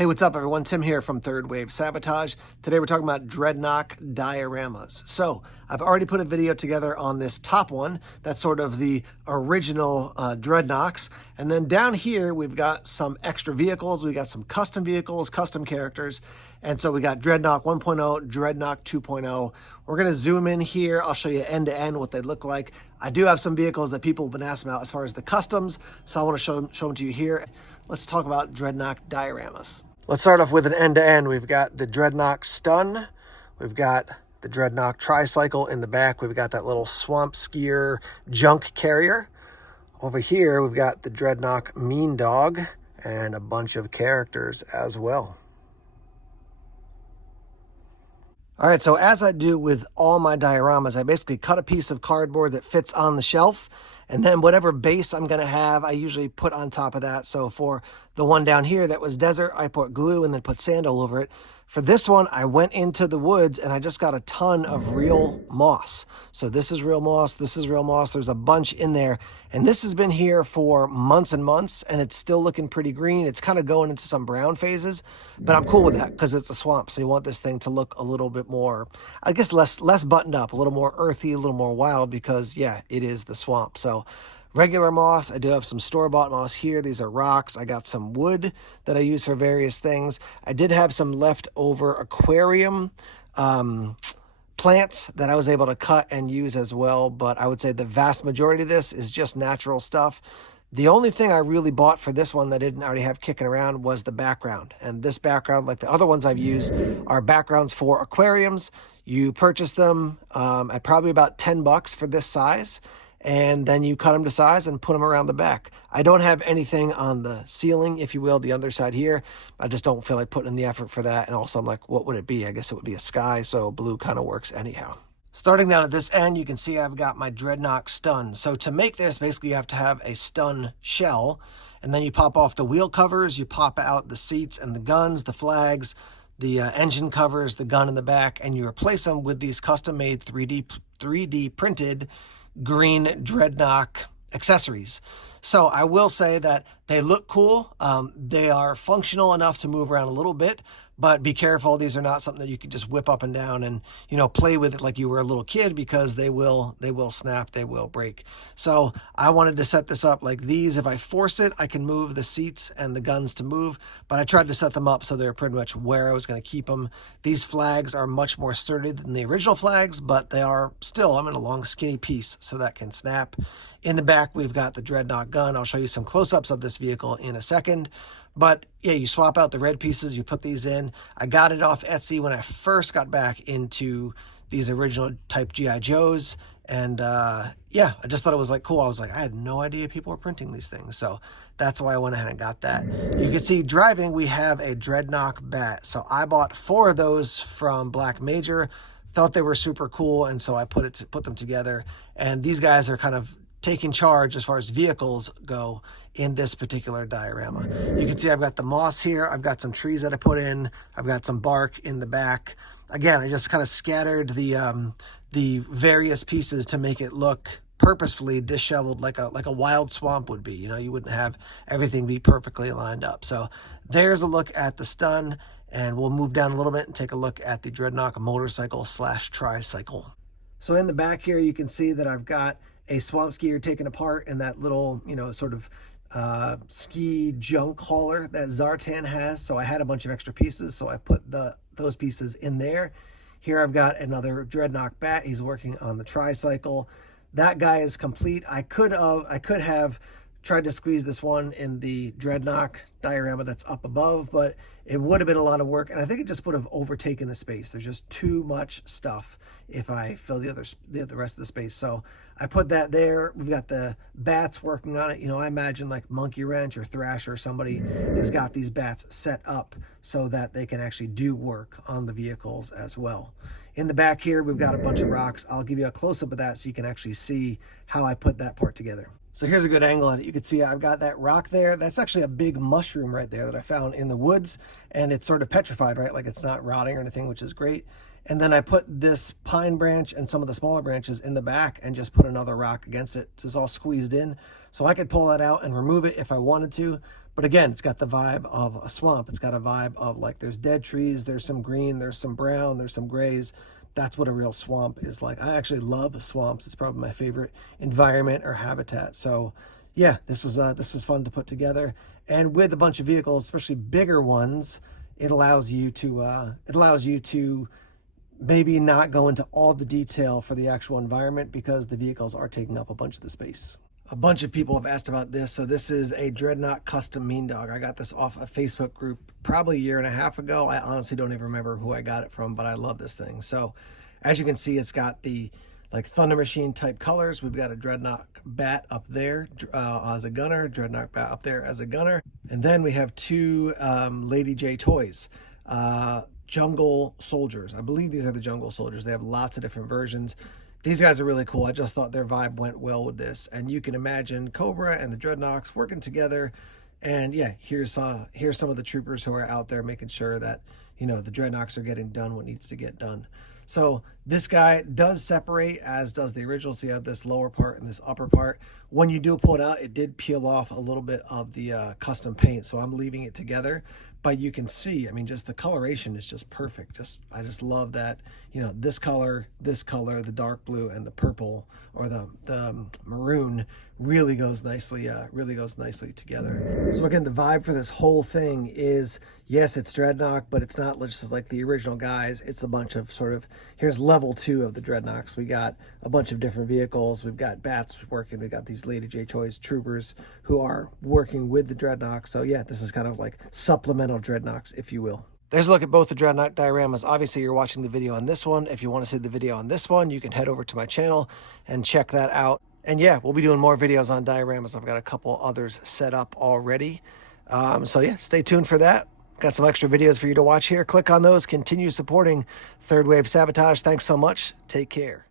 Hey, what's up, everyone? Tim here from Third Wave Sabotage. Today we're talking about Dreadnok dioramas. So I've already put a video together on this top one. That's sort of the original Dreadnoks. And then down here, we've got some extra vehicles. We got some custom vehicles, custom characters. And so we got Dreadnok 1.0, Dreadnok 2.0. We're going to zoom in here. I'll show you end to end what they look like. I do have some vehicles that people have been asking about as far as the customs. So I want to show them to you here. Let's talk about Dreadnok dioramas. Let's start off with an end-to-end. We've got the Dreadnok Stun. We've got the Dreadnok Tricycle in the back. We've got that little swamp skier junk carrier. Over here, we've got the Dreadnok Mean Dog and a bunch of characters as well. All right, so as I do with all my dioramas, I basically cut a piece of cardboard that fits on the shelf, and then whatever base I'm going to have, I usually put on top of that. So for the one down here that was desert, I put glue and then put sand all over it. For this one, I went into the woods and I just got a ton of real moss. So this is real moss, this is real moss. There's a bunch in there. And this has been here for months and months, and it's still looking pretty green. It's kind of going into some brown phases, but I'm cool with that because it's a swamp. So you want this thing to look a little bit more, I guess, less buttoned up, a little more earthy, a little more wild because, yeah, it is the swamp. So regular moss. I do have some store-bought moss here. These are rocks. I got some wood that I use for various things. I did have some leftover aquarium plants that I was able to cut and use as well, but I would say the vast majority of this is just natural stuff. The only thing I really bought for this one that I didn't already have kicking around was the background. And this background, like the other ones I've used, are backgrounds for aquariums. You purchase them at probably about $10 for this size, and then you cut them to size and put them around the back. I don't have anything on the ceiling, if you will, the underside here. I just don't feel like putting in the effort for that. And also I'm like, what would it be? I guess it would be a sky, so blue kind of works anyhow. Starting down at this end, you can see I've got my Dreadnok Stun. So to make this, basically you have to have a stun shell, and then you pop off the wheel covers, you pop out the seats and the guns, the flags, the engine covers, the gun in the back, and you replace them with these custom-made 3D printed green Dreadnok accessories. So I will say that they look cool. They are functional enough to move around a little bit, but be careful. These are not something that you can just whip up and down and, you know, play with it like you were a little kid, because they will snap, they will break. So I wanted to set this up like these. If I force it, I can move the seats and the guns to move, but I tried to set them up so they're pretty much where I was going to keep them. These flags are much more sturdy than the original flags, but they are still, I'm in a long skinny piece, so that can snap. In the back, we've got the Dreadnok gun. I'll show you some close-ups of this vehicle in a second. But yeah, you swap out the red pieces, you put these in. I got it off Etsy when I first got back into these original type G.I. Joes. And yeah, I just thought it was like cool. I was like, I had no idea people were printing these things. So that's why I went ahead and got that. You can see driving, we have a Dreadnok bat. So I bought 4 of those from Black Major. Thought they were super cool, and so I put them together. And these guys are kind of taking charge as far as vehicles go in this particular diorama. You can see I've got the moss here. I've got some trees that I put in. I've got some bark in the back. Again, I just kind of scattered the various pieces to make it look purposefully disheveled, like a wild swamp would be. You know, you wouldn't have everything be perfectly lined up. So there's a look at the Stun, and we'll move down a little bit and take a look at the Dreadnok motorcycle / tricycle. So in the back here, you can see that I've got a swamp skier taken apart in that little, you know, sort of ski junk hauler that Zartan has. So I had a bunch of extra pieces, so I put those pieces in there. Here I've got another Dreadnok bat. He's working on the tricycle. That guy is complete. I could have tried to squeeze this one in the Dreadnok diorama that's up above, but it would have been a lot of work, and I think it just would have overtaken the space. There's just too much stuff if I fill the rest of the space. So I put that there. We've got the bats working on it. You know, I imagine like Monkey Wrench or Thrasher or somebody has got these bats set up so that they can actually do work on the vehicles as well. In the back here, we've got a bunch of rocks. I'll give you a close-up of that so you can actually see how I put that part together. So here's a good angle at it. You can see I've got that rock there. That's actually a big mushroom right there that I found in the woods, and it's sort of petrified, right? Like it's not rotting or anything, which is great. And then I put this pine branch and some of the smaller branches in the back and just put another rock against it. So it's all squeezed in. So I could pull that out and remove it if I wanted to, But again, it's got the vibe of a swamp. It's got a vibe of like there's dead trees, there's some green, there's some brown, there's some grays. That's what a real swamp is like. I actually love swamps. It's probably my favorite environment or habitat. So yeah, this was fun to put together. And with a bunch of vehicles, especially bigger ones, it allows you to maybe not go into all the detail for the actual environment because the vehicles are taking up a bunch of the space. A bunch of people have asked about this. So this is a Dreadnok custom mean dog. I got this off a Facebook group probably a year and a half ago. I honestly don't even remember who I got it from, but I love this thing. So as you can see, it's got the like Thunder Machine type colors. We've got a Dreadnok bat up there as a gunner, Dreadnok bat up there as a gunner. And then we have two Lady J toys. Jungle Soldiers. I believe these are the Jungle Soldiers. They have lots of different versions. These guys are really cool. I just thought their vibe went well with this. And you can imagine Cobra and the Dreadnoks working together. And yeah, here's some of the troopers who are out there making sure that, you know, the Dreadnoks are getting done what needs to get done. So this guy does separate, as does the original. So you have this lower part and this upper part. When you do pull it out, it did peel off a little bit of the custom paint. So I'm leaving it together. But you can see, I mean, just the coloration is just perfect. I just love that, you know, this color, the dark blue, and the purple or the maroon really goes nicely together. So again, the vibe for this whole thing is, yes, it's Dreadnok, but it's not just like the original guys. It's a bunch of sort of, here's level 2 of the Dreadnoks. We got a bunch of different vehicles. We've got bats working. We got these Lady J toys troopers who are working with the Dreadnok. So yeah, this is kind of like supplemental Dreadnoks, if you will. There's a look at both the Dreadnok dioramas. Obviously, you're watching the video on this one. If you want to see the video on this one, you can head over to my channel and check that out. And yeah, we'll be doing more videos on dioramas. I've got a couple others set up already. So yeah, stay tuned for that. Got some extra videos for you to watch here. Click on those. Continue supporting Third Wave Sabotage. Thanks so much. Take care.